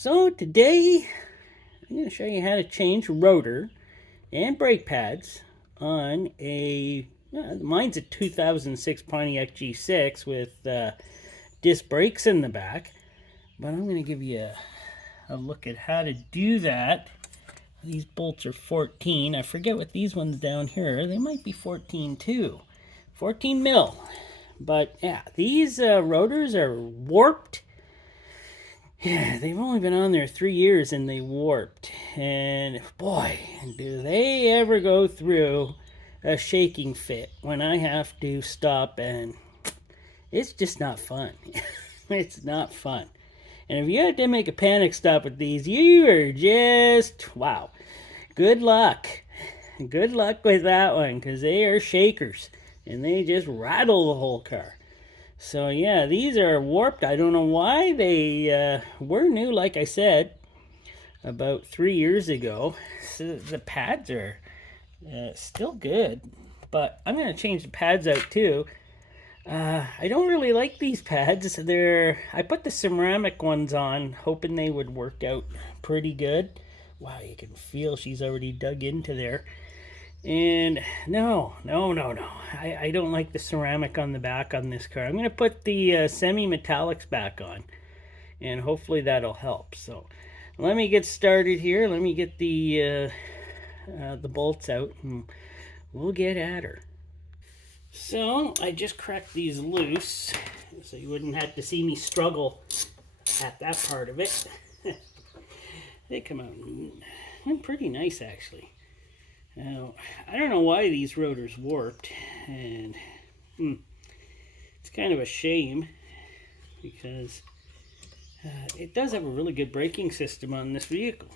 So today I'm going to show you how to change rotor and brake pads on mine's a 2006 Pontiac G6 with disc brakes in the back. But I'm going to give you a look at how to do that. These bolts are 14. I forget what these ones down here. They might be 14 too. 14 mil. But yeah, these rotors are warped. Yeah, they've only been on there 3 years and they warped. And boy, do they ever go through a shaking fit when I have to stop, and it's just not fun. It's not fun. And if you had to make a panic stop with these, you are just, wow. Good luck. Good luck with that one, because they are shakers and they just rattle the whole car. So yeah, these are warped. I don't know why. They were new, like I said, about 3 years ago. So the pads are still good, but I'm going to change the pads out too. I don't really like these pads. I put the ceramic ones on, hoping they would work out pretty good. Wow, you can feel she's already dug into there. And no. I don't like the ceramic on the back on this car. I'm going to put the semi-metallics back on, and hopefully that'll help. So let me get started here. Let me get the bolts out, and we'll get at her. So I just cracked these loose, so you wouldn't have to see me struggle at that part of it. They come out pretty nice, actually. Now, I don't know why these rotors warped, and it's kind of a shame because it does have a really good braking system on this vehicle.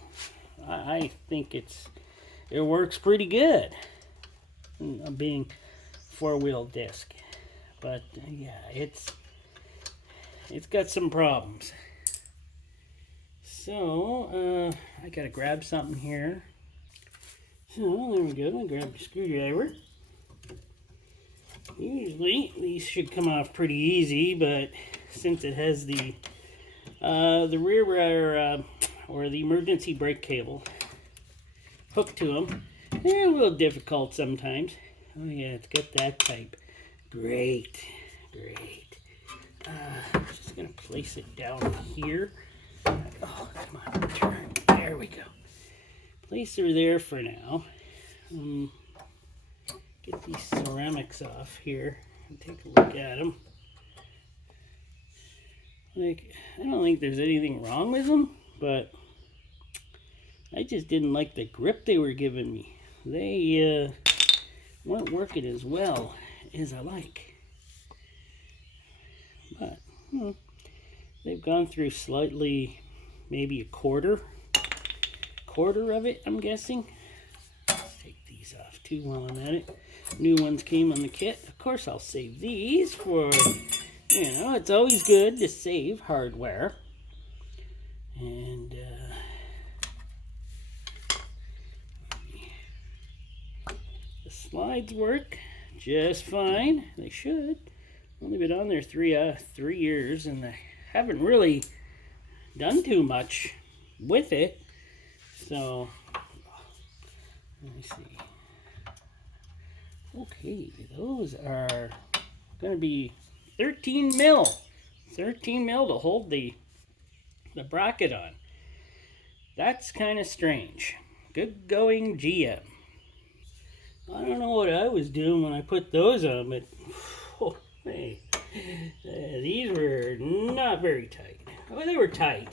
I think it works pretty good, being four-wheel disc, but yeah, it's got some problems. So I gotta grab something here. So there we go. I grabbed a screwdriver. Usually these should come off pretty easy, but since it has the rear or the emergency brake cable hooked to them, they're a little difficult sometimes. Oh yeah, it's got that type. Great. Just gonna place it down here. Oh, come on, turn. There we go. Place her there for now. Get these ceramics off here and take a look at them. Like, I don't think there's anything wrong with them, but I just didn't like the grip they were giving me. They weren't working as well as I like. But they've gone through slightly, maybe a quarter of it, I'm guessing. Let's take these off too while I'm at it. New ones came on the kit. Of course, I'll save these for, it's always good to save hardware. And the slides work just fine. They should. Only been on there three years, and they haven't really done too much with it. So let me see. Okay, those are going to be 13 mil. 13 mil to hold the bracket on. That's kind of strange. Good going, GM. I don't know what I was doing when I put those on, but hey, these were not very tight. Well, they were tight.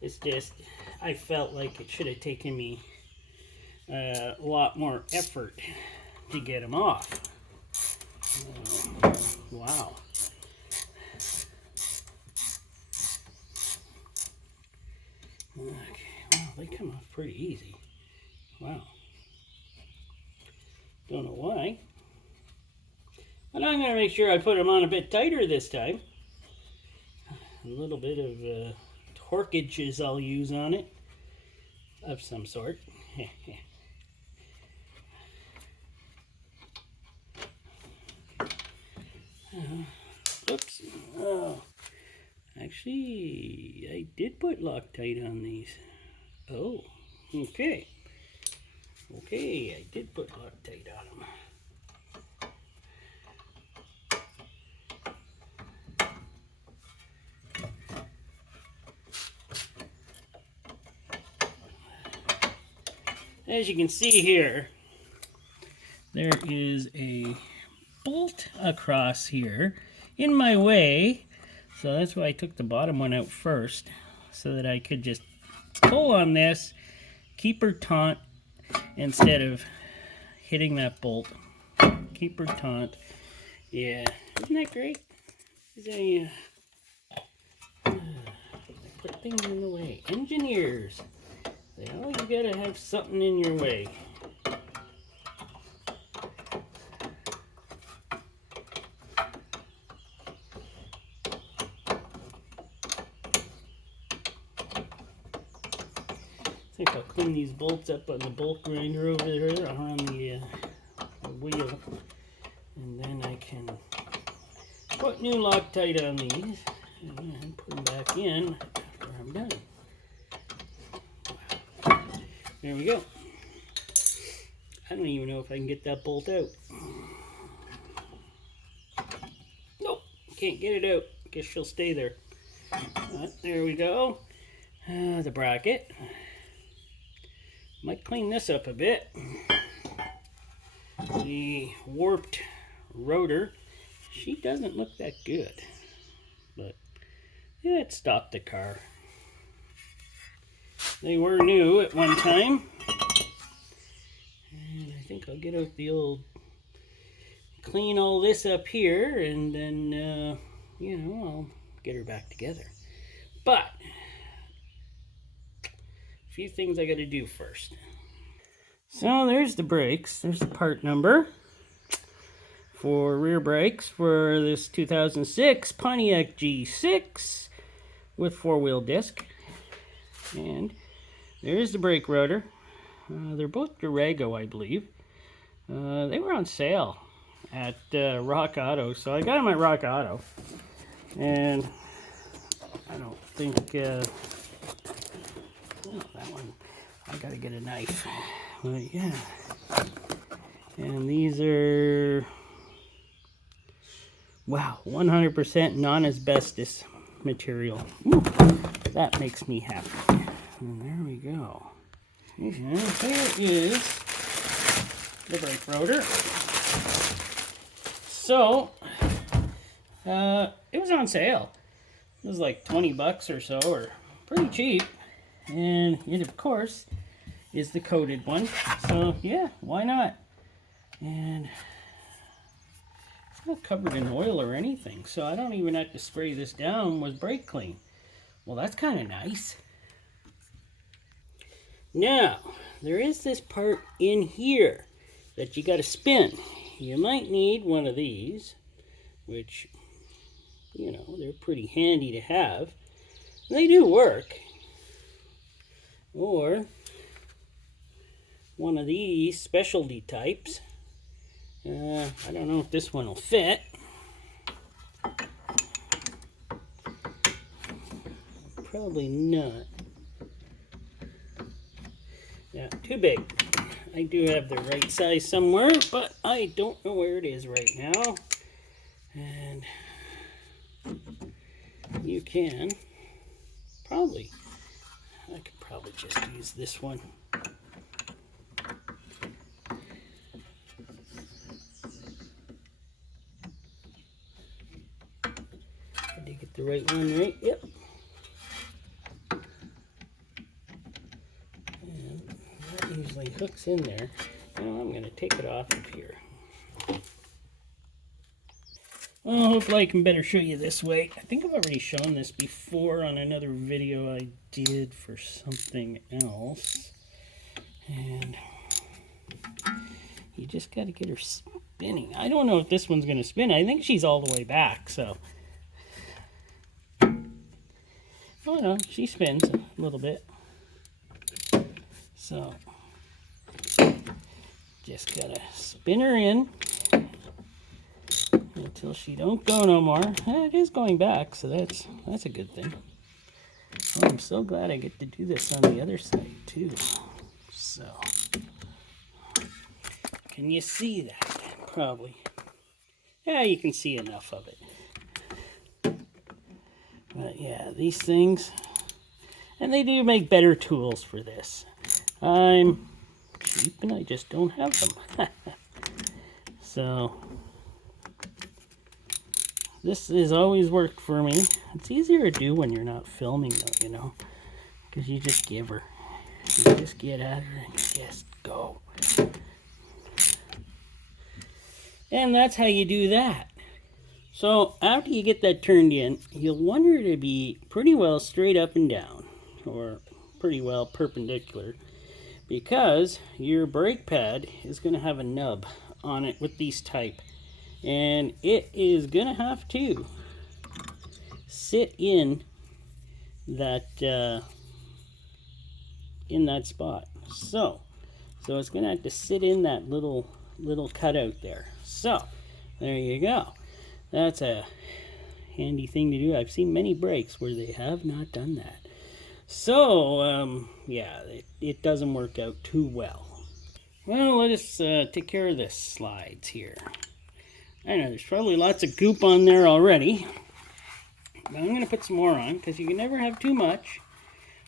It's just I felt like it should have taken me a lot more effort to get them off. Wow. Okay, well, they come off pretty easy. Wow. Don't know why. But I'm going to make sure I put them on a bit tighter this time. A little bit of torquages I'll use on it of some sort. Oops. Oh, Actually, I did put Loctite on these. Oh, okay. Okay, I did put Loctite on them. As you can see here, there is a bolt across here in my way. So that's why I took the bottom one out first, so that I could just pull on this, keep her taut, instead of hitting that bolt. Keep her taut. Yeah, isn't that great? They put things in the way. Engineers, they always gotta have something in your way. I think I'll clean these bolts up on the bolt grinder over there on the wheel, and then I can put new Loctite on these and put them back in after I'm done. There we go. I don't even know if I can get that bolt out. Nope, can't get it out. Guess she'll stay there. There we go. The bracket. Might clean this up a bit. The warped rotor. She doesn't look that good, but yeah, it stopped the car. They were new at one time. And I think I'll get out the old, clean all this up here, and then, you know, I'll get her back together. But a few things I got to do first. So there's the brakes. There's the part number for rear brakes for this 2006 Pontiac G6 with four-wheel disc. And there's the brake rotor. They're both Durago, I believe. They were on sale at Rock Auto, so I got them at Rock Auto. And I don't think, oh, that one, I gotta get a knife. But yeah. And these are, wow, 100% non-asbestos material. Ooh, that makes me happy. And there we go. And here is the brake rotor. So, it was on sale. It was like 20 bucks or so, or pretty cheap. And it, of course, is the coated one. So, yeah, why not? And it's not covered in oil or anything, so I don't even have to spray this down with brake clean. Well, that's kind of nice. Now, there is this part in here that you got to spin. You might need one of these, which, you know, they're pretty handy to have. They do work. Or one of these specialty types. I don't know if this one will fit. Probably not. Yeah, too big. I do have the right size somewhere, but I don't know where it is right now. And you can probably, I could probably just use this one. Did you get the right one, right? Yep. And that usually hooks in there. Now I'm going to take it off of here. Well, hopefully I can better show you this way. I think I've already shown this before on another video I did for something else. And you just got to get her spinning. I don't know if this one's going to spin. I think she's all the way back, so. Oh no, she spins a little bit. So, just got to spin her in. And until she don't go no more. It is going back, so that's a good thing. Oh, I'm so glad I get to do this on the other side too. So, can you see that? Probably. Yeah, you can see enough of it. But yeah, these things, and they do make better tools for this. I'm cheap and I just don't have them. So, this has always worked for me. It's easier to do when you're not filming though, you know, because you just give her. You just get at her and just go. And that's how you do that. So after you get that turned in, you'll want her to be pretty well straight up and down, or pretty well perpendicular, because your brake pad is going to have a nub on it with these type, and it is going to have to sit in that spot. So it's going to have to sit in that little cutout there. So there you go. That's a handy thing to do. I've seen many brakes where they have not done that. So, yeah, it doesn't work out too well. Well, let us take care of this slides here. I know there's probably lots of goop on there already. But I'm going to put some more on because you can never have too much.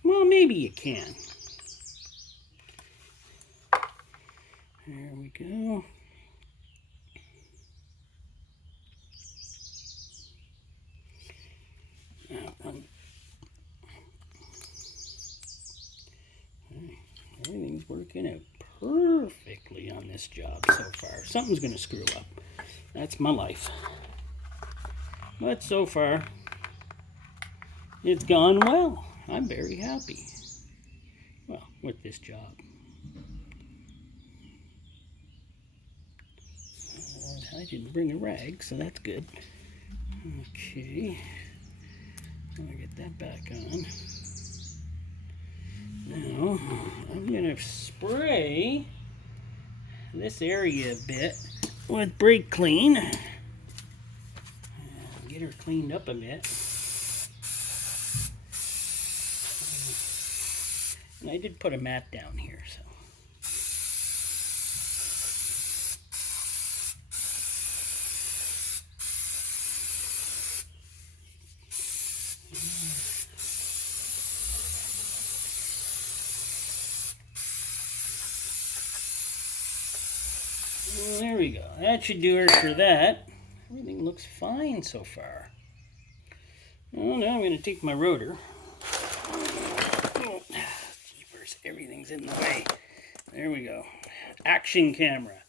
Well, maybe you can. There we go. Everything's working out perfectly on this job so far. Something's going to screw up. That's my life. But so far, it's gone well. I'm very happy. Well, with this job. I didn't bring a rag, so that's good. Okay. I'll get that back on. Now, I'm going to spray this area a bit with brake clean. Get her cleaned up a bit. And I did put a mat down here, so. There we go. That should do her for that. Everything looks fine so far. Well, now I'm going to take my rotor. Oh, jeepers, everything's in the way. There we go. Action camera.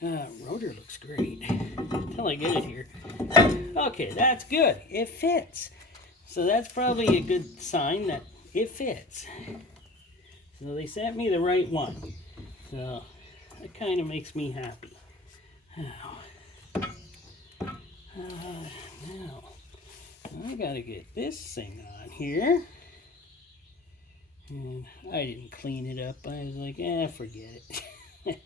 Rotor looks great. Until I get it here. Okay, that's good. It fits. So that's probably a good sign that it fits. So they sent me the right one. So that kind of makes me happy. Now, I gotta get this thing on here. And I didn't clean it up. I was like, forget it.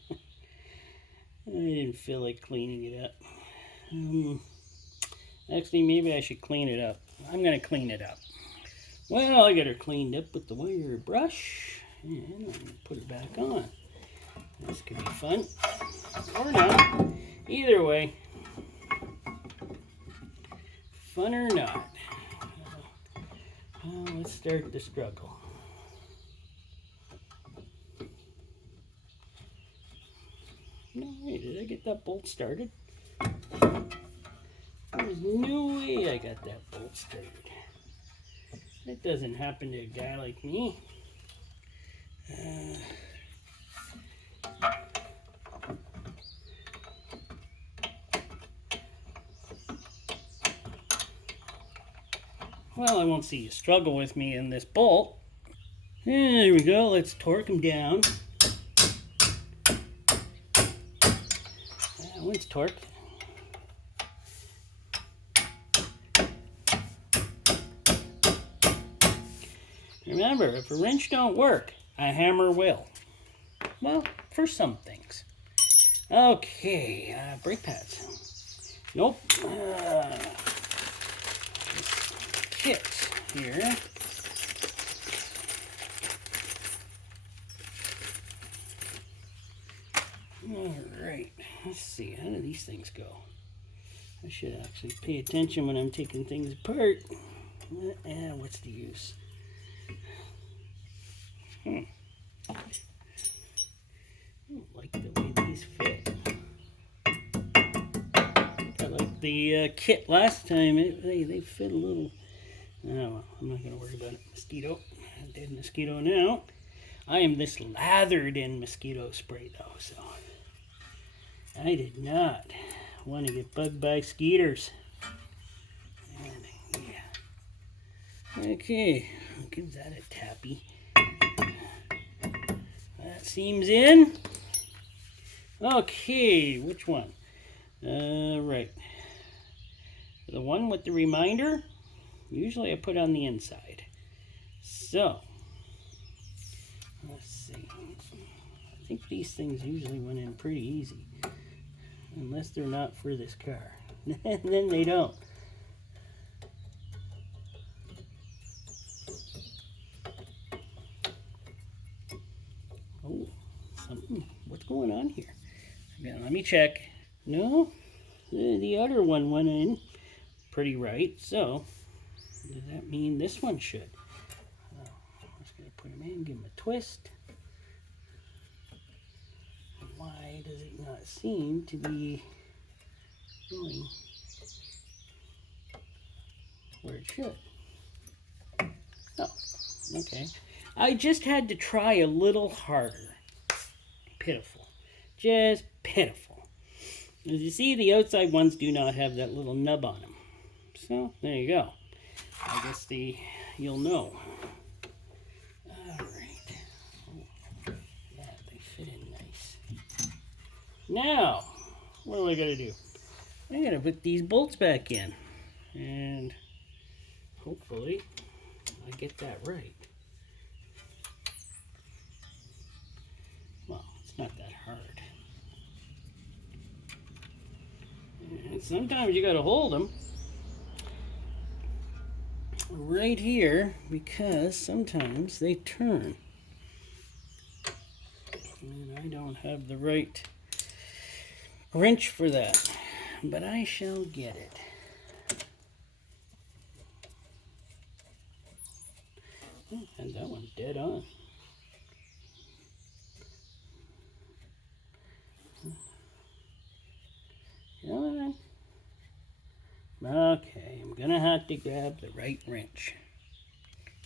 I didn't feel like cleaning it up. Actually, maybe I should clean it up. I'm gonna clean it up. Well, I got her cleaned up with the wire brush. And I'm gonna put it back on. This could be fun. Or not. Either way. Fun or not. Let's start the struggle. No way, did I get that bolt started? There's no way I got that bolt started. That doesn't happen to a guy like me. Well, I won't see you struggle with me in this bolt. There we go. Let's torque them down. That one's torqued. Remember, if a wrench don't work, a hammer will. Well, for some things. Okay, brake pads. Nope. This kit here. Alright, let's see, how do these things go? I should actually pay attention when I'm taking things apart. What's the use? I don't like the way these fit. I like the kit last time. They fit a little. Oh, well, I'm not going to worry about it. Mosquito. Dead mosquito now. I am this lathered in mosquito spray though, so I did not want to get bugged by skeeters. And, yeah. Okay, I'll give that a tappy. That seam's in. Okay, which one? Right. The one with the reminder, usually I put on the inside. So, let's see. I think these things usually went in pretty easy. Unless they're not for this car. And then they don't. Oh, something. What's going on here? Now, let me check. No, the other one went in pretty right. So, does that mean this one should? I'm just going to put them in, give them a twist. Why does it not seem to be going where it should? Oh, okay. I just had to try a little harder. Pitiful. Just pitiful. As you see, the outside ones do not have that little nub on them. So, there you go. I guess you'll know. Alright. Oh, yeah, they fit in nice. Now, what do I gotta do? I gotta put these bolts back in. And hopefully I get that right. Well, it's not that hard. And sometimes you gotta hold them right here because sometimes they turn. And I don't have the right wrench for that, but I shall get it. And that one's dead on. Come on. Okay, I'm gonna have to grab the right wrench.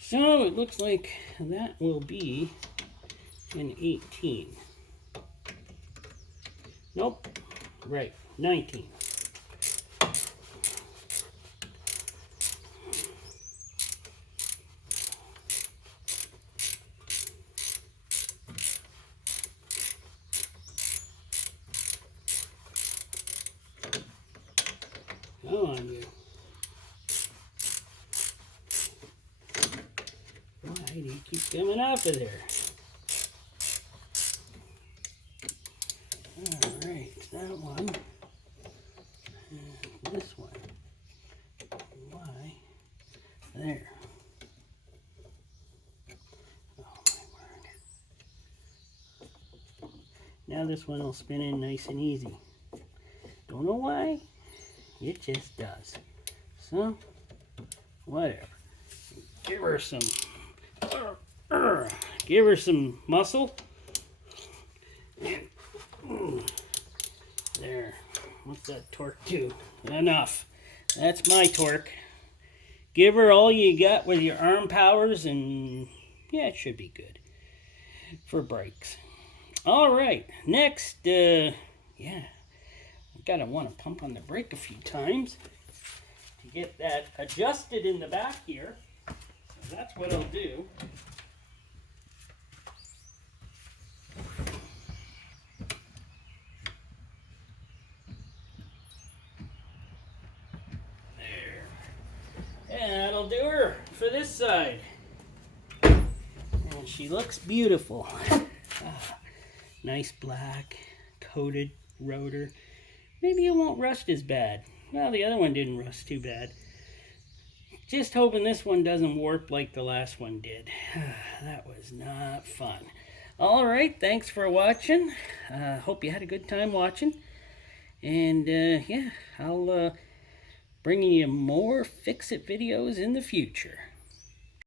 So it looks like that will be an 18. Nope. Right, 19. Come on, you. Why do you keep coming off of there? Alright, that one. And this one. Why? There. Oh my word. Now this one will spin in nice and easy. Don't know why. It just does. So, whatever. Give her some muscle. There. What's that torque do? Enough. That's my torque. Give her all you got with your arm powers and yeah, it should be good for brakes. Alright, next, yeah. Gotta want to pump on the brake a few times to get that adjusted in the back here. So that's what I'll do. There. And that'll do her for this side. And she looks beautiful. Nice black coated rotor. Maybe it won't rust as bad. Well, the other one didn't rust too bad. Just hoping this one doesn't warp like the last one did. That was not fun. Alright, thanks for watching. Hope you had a good time watching. And yeah, I'll bring you more Fix-It videos in the future.